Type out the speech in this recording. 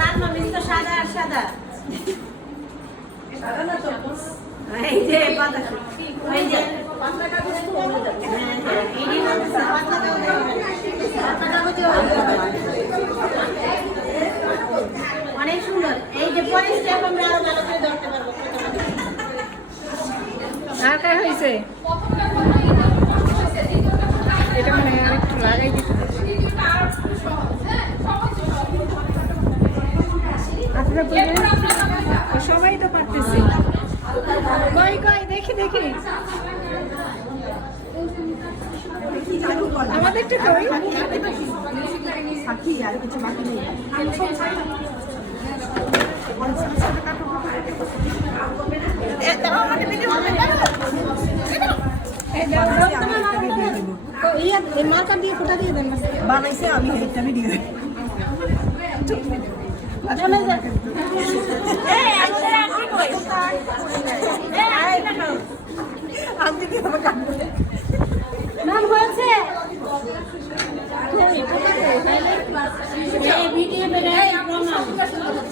সাদা আর সাদা এই যে পাতা এই যে পাতলা কাগজ তো বলে যাবে হ্যাঁ এই পাতলা কাগজ অনেক সুন্দর এই যে পরে স্টেপ আমরা আরো ভালো করে ধরতে পারবো আর কাই হইছে এটা মানে আর একটু লাগাই দিতে আপনারা সবাই তো পারতেছে কই কই দেখি দেখি আমাদের একটু কই বাকি আর কিছু বাকি নেই মার্কার দিয়ে ফোটা দিয়ে দেন বানাইছে আমি একটা ভিডিও নাম হয়েছে